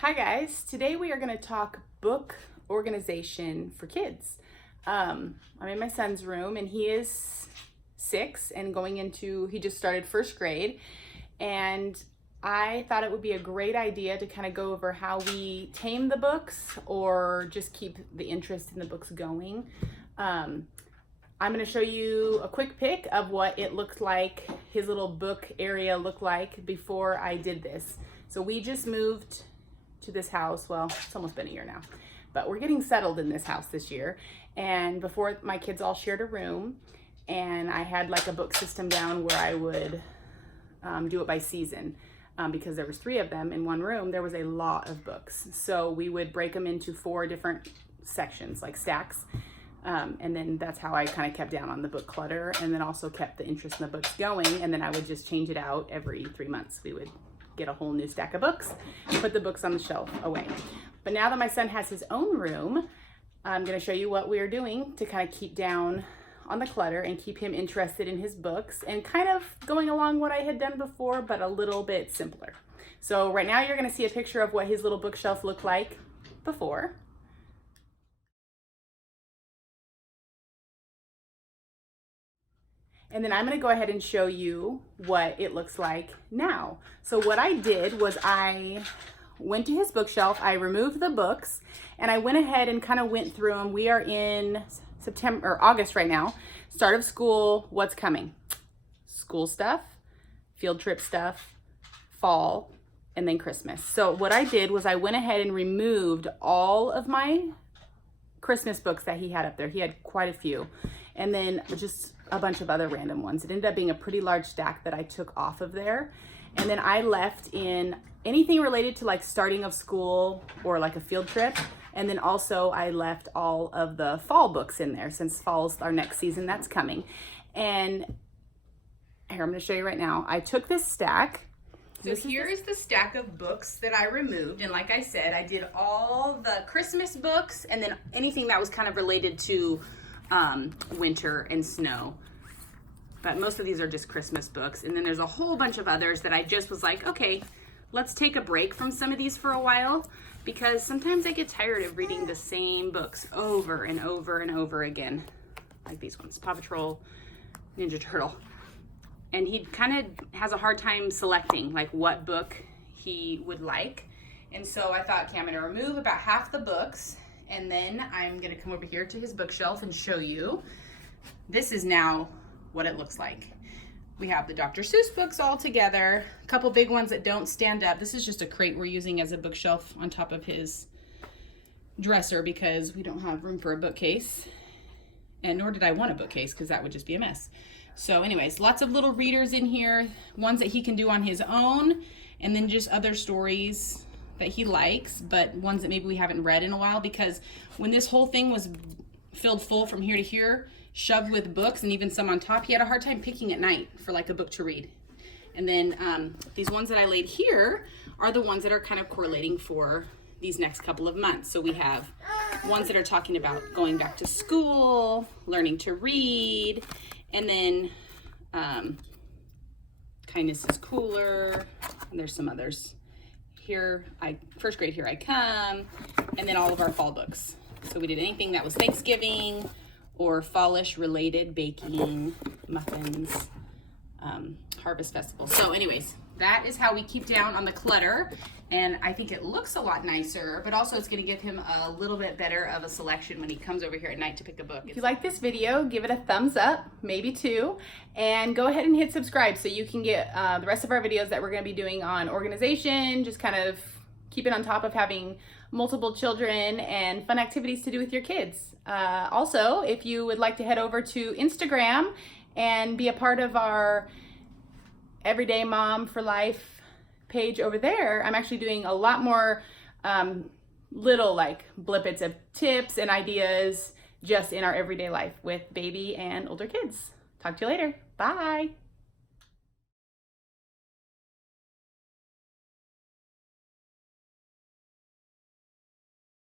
Hi guys, today we are going to talk book organization for kids. I'm in my son's room and he is 6 and he just started first grade, and I thought it would be a great idea to kind of go over how we tame the books or just keep the interest in the books going. I'm going to show you a quick pic of what it looked like, his little book area looked like before I did this. So we just moved to this house. Well, it's almost been a year now, but we're getting settled in this house this year. And before, my kids all shared a room, and I had like a book system down where I would do it by season. Because there was 3 of them in one room, there was a lot of books. So we would break them into 4 different sections, like stacks. And then that's how I kind of kept down on the book clutter, and then also kept the interest in the books going. And then I would just change it out every 3 months. We would get a whole new stack of books, put the books on the shelf away. But now that my son has his own room, I'm going to show you what we are doing to kind of keep down on the clutter and keep him interested in his books, and kind of going along what I had done before, but a little bit simpler. So right now you're going to see a picture of what his little bookshelf looked like before. And then I'm going to go ahead and show you what it looks like now. So what I did was I went to his bookshelf, I removed the books, and I went ahead and kind of went through them. We are in September or August right now. Start of school, what's coming? School stuff, field trip stuff, fall, and then Christmas. So what I did was I went ahead and removed all of my Christmas books that he had up there. He had quite a few. And then just a bunch of other random ones. It ended up being a pretty large stack that I took off of there. And then I left in anything related to like starting of school or like a field trip. And then also I left all of the fall books in there, since fall's our next season that's coming. And here, I'm going to show you right now. I took this stack. So here is the stack of books that I removed. And like I said, I did all the Christmas books and then anything that was kind of related to winter and snow. But most of these are just Christmas books. And then there's a whole bunch of others that I just was like, okay, let's take a break from some of these for a while, because sometimes I get tired of reading the same books over and over and over again. Like these ones, Paw Patrol, Ninja Turtle. And he kind of has a hard time selecting like what book he would like. And so I thought, okay, I'm gonna remove about half the books, and then I'm gonna come over here to his bookshelf and show you. This is now what it looks like. We have the Dr. Seuss books all together, a couple big ones that don't stand up. This is just a crate we're using as a bookshelf on top of his dresser because we don't have room for a bookcase, and nor did I want a bookcase because that would just be a mess. So anyways, lots of little readers in here, ones that he can do on his own, and then just other stories that he likes, but ones that maybe we haven't read in a while, because when this whole thing was filled full from here to here, shoved with books and even some on top, he had a hard time picking at night for like a book to read. And then these ones that I laid here are the ones that are kind of correlating for these next couple of months. So we have ones that are talking about going back to school, learning to read, and then Kindness is Cooler, and there's some others. Here, first grade, Here I Come, and then all of our fall books. So we did anything that was Thanksgiving or fallish related, baking, muffins, harvest festival. So anyways, that is how we keep down on the clutter, and I think it looks a lot nicer, but also it's going to give him a little bit better of a selection when he comes over here at night to pick a book. If you like this video, give it a thumbs up, maybe 2, and go ahead and hit subscribe so you can get the rest of our videos that we're going to be doing on organization, just kind of keeping on top of having multiple children and fun activities to do with your kids. Also, if you would like to head over to Instagram and be a part of our Everyday Mom for Life page over there, I'm actually doing a lot more little like blippets of tips and ideas just in our everyday life with baby and older kids. Talk to you later. Bye.